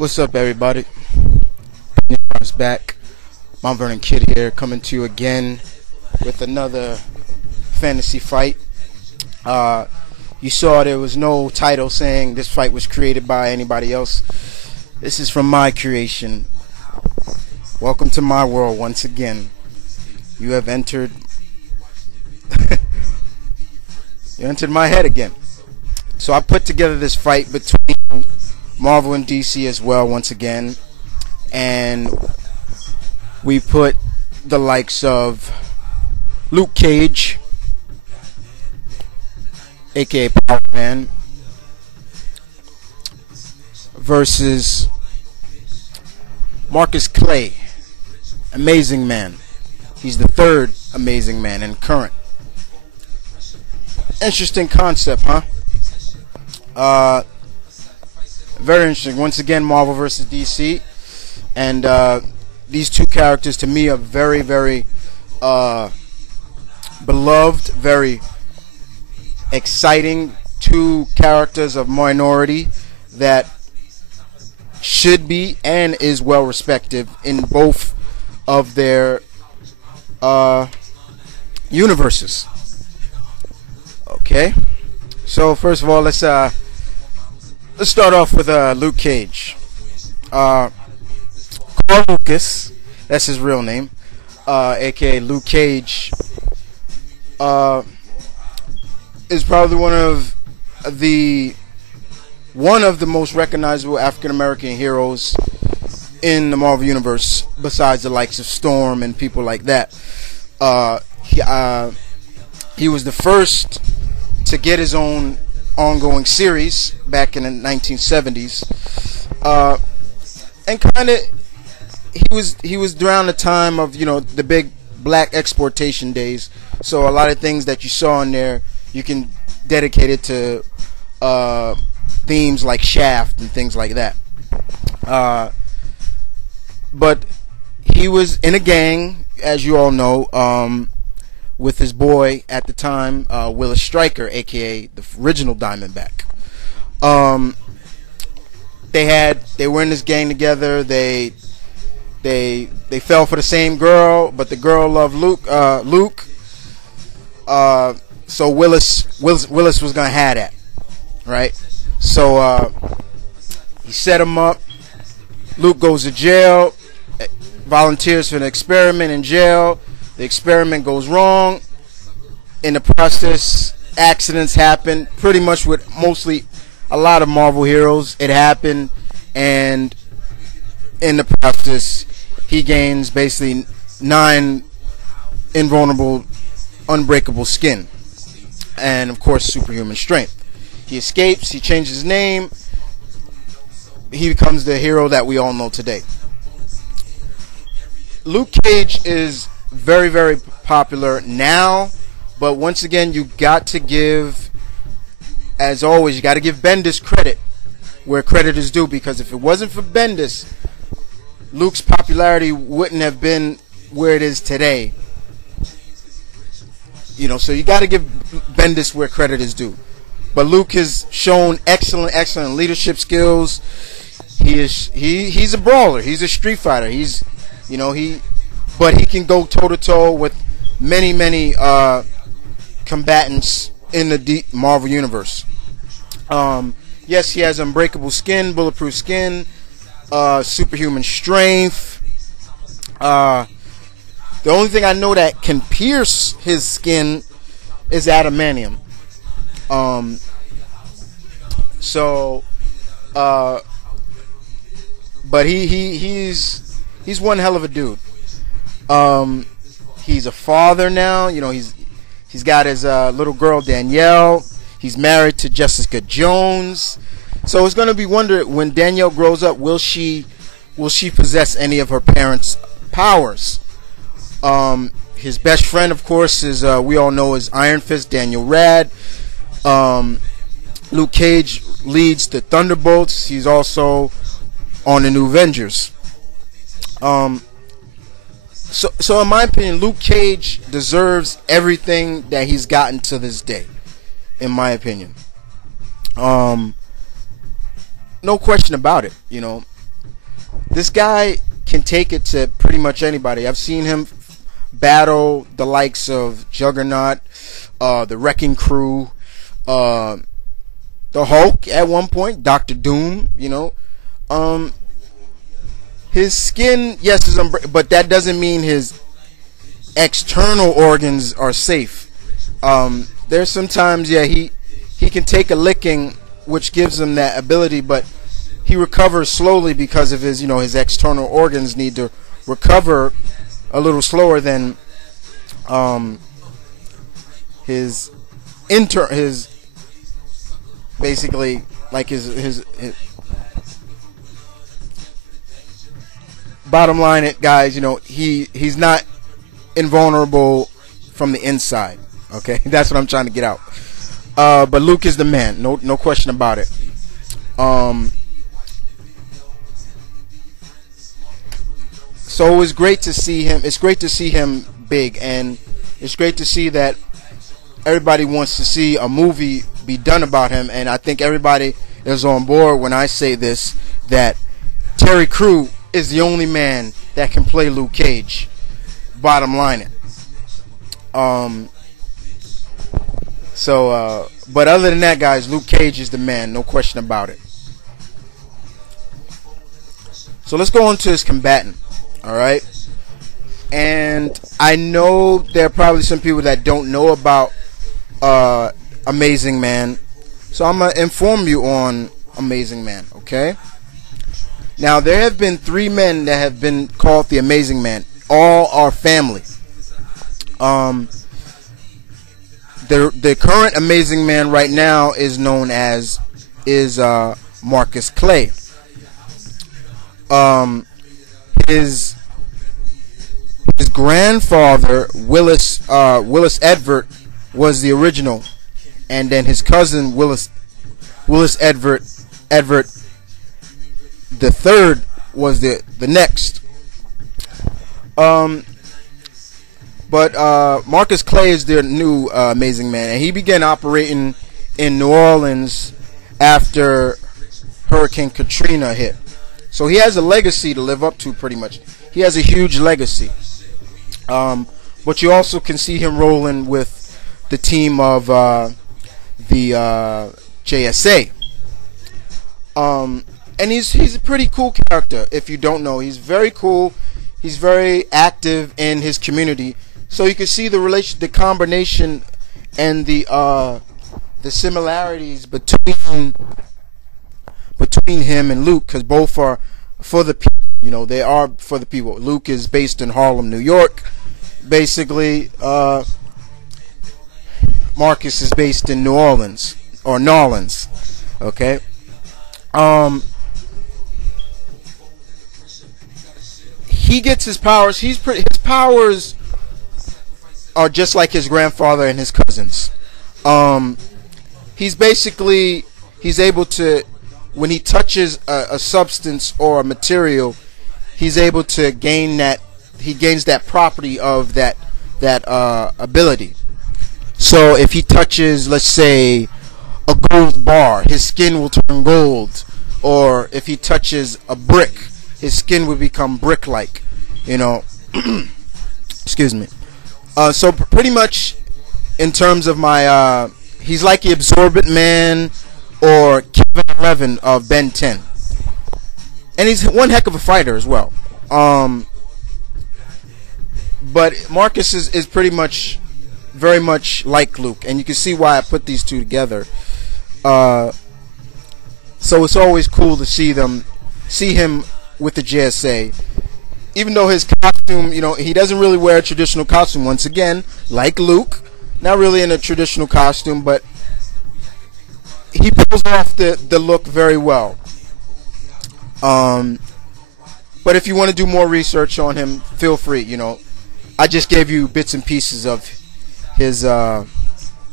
What's up, everybody? It's back. Mount Vernon Kid here, coming to you again with another fantasy fight. You saw there was no title saying this fight was created by anybody else. This is from my creation. Welcome to my world once again. You have entered you entered my head again. So I put together this fight between Marvel and DC as well once again, and we put the likes of Luke Cage, aka Power Man, versus Markus Clay, Amazing Man. He's the third Amazing Man in current. Interesting concept, huh? Very interesting. Once again, Marvel versus DC, and these two characters to me are very, very beloved, very exciting. Two characters of minority that should be and is well respected in both of their universes. Okay, so first of all, let's start off with Luke Cage. Carl Lucas, that's his real name, aka Luke Cage, is probably one of the most recognizable African American heroes in the Marvel universe, besides the likes of Storm and people like that. He was the first to get his own ongoing series back in the 1970s, and kind of he was around the time of, you know, the big black exploitation days. So a lot of things that you saw in there, you can dedicate it to themes like Shaft and things like that. But he was in a gang, as you all know, with his boy at the time, Willis Stryker, aka the original Diamondback. They were in this gang together. They fell for the same girl, but the girl loved Luke. So Willis was gonna have that, right? So he set him up. Luke goes to jail, volunteers for an experiment in jail. The experiment goes wrong. In the process, accidents happen. Pretty much with mostly a lot of Marvel heroes, it happened, and in the process, he gains basically 9 invulnerable, unbreakable skin, and of course, superhuman strength. He escapes. He changes his name. He becomes the hero that we all know today. Luke Cage is very, very popular now, but once again, you got to give, as always, you got to give Bendis credit where credit is due, because if it wasn't for Bendis, Luke's popularity wouldn't have been where it is today. You know, so you got to give Bendis where credit is due. But Luke has shown excellent leadership skills. He's a brawler. He's a street fighter. But he can go toe-to-toe with many combatants in the Marvel Universe. Yes, he has unbreakable skin, bulletproof skin, superhuman strength. The only thing I know that can pierce his skin is adamantium. But he's one hell of a dude. He's a father now. You know, he's got his little girl Danielle. He's married to Jessica Jones. So it's gonna be wondered, when Danielle grows up, will she possess any of her parents' powers? His best friend, of course, is we all know is Iron Fist, Daniel Rad. Luke Cage leads the Thunderbolts. He's also on the New Avengers. So in my opinion, Luke Cage deserves everything that he's gotten to this day, in my opinion. No question about it. You know, this guy can take it to pretty much anybody. I've seen him battle the likes of Juggernaut, the Wrecking Crew, the Hulk at one point, Doctor Doom. His skin, yes, is but that doesn't mean his external organs are safe. There's sometimes, yeah, he can take a licking, which gives him that ability, but he recovers slowly because of his, his external organs need to recover a little slower than his basically like his bottom line, it guys, he's not invulnerable from the inside. Okay, that's what I'm trying to get out. But Luke is the man, no question about it. So it's great to see him. It's great to see him big, and it's great to see that everybody wants to see a movie be done about him. And I think everybody is on board when I say this, that Terry Crew is the only man that can play Luke Cage. Bottom line it. But other than that, guys, Luke Cage is the man, no question about it. So let's go on to his combatant. All right, and I know there are probably some people that don't know about Amazing Man, so I'm gonna inform you on Amazing Man. Okay. Now there have been 3 men that have been called the Amazing Man. All are family. The current Amazing Man right now is known as Markus Clay. His grandfather Willis Edvard was the original, and then his cousin Willis Edvard the third was the next. But Markus Clay is their new Amazing Man, and he began operating in New Orleans after Hurricane Katrina hit. So he has a legacy to live up to, pretty much. He has a huge legacy. But you also can see him rolling with the team of the JSA. And he's a pretty cool character. If you don't know, he's very cool. He's very active in his community. So you can see the combination, and the similarities between him and Luke, because both are for the people. They are for the people. Luke is based in Harlem, New York. Basically, Marcus is based in New Orleans, or Nolans. Okay. He gets his powers. His powers are just like his grandfather and his cousins. He's able to, when he touches a substance or a material, he's able to gain that. He gains that property of that ability. So if he touches, let's say, a gold bar, his skin will turn gold. Or if he touches a brick, his skin would become brick-like. Excuse me. So pretty much, in terms of my, he's like the Absorbent Man or Kevin 11 of Ben 10, and he's one heck of a fighter as well. But Marcus is pretty much, very much like Luke, and you can see why I put these two together. So it's always cool to see him with the JSA. Even though his costume, he doesn't really wear a traditional costume. Once again, like Luke, not really in a traditional costume, but he pulls off the look very well. But if you want to do more research on him, feel free. I just gave you bits and pieces of his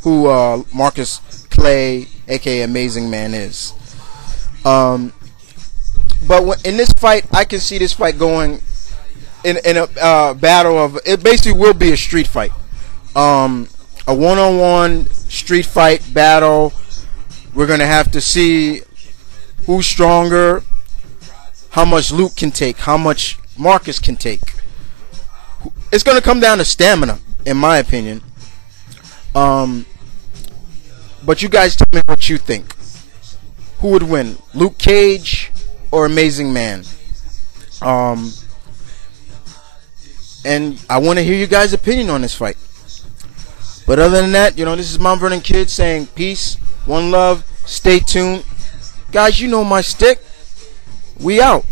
who Markus Clay, aka Amazing Man, is. But in this fight, I can see this fight going in a battle of, it basically will be a street fight, a one-on-one street fight battle. We're gonna have to see who's stronger, how much Luke can take, how much Marcus can take. It's going to come down to stamina, in my opinion. But you guys tell me what you think. Who would win, Luke Cage or Amazing Man? And I want to hear you guys' opinion on this fight. But other than that, this is Mount Vernon Kid saying peace, one love, stay tuned. Guys, you know my stick. We out.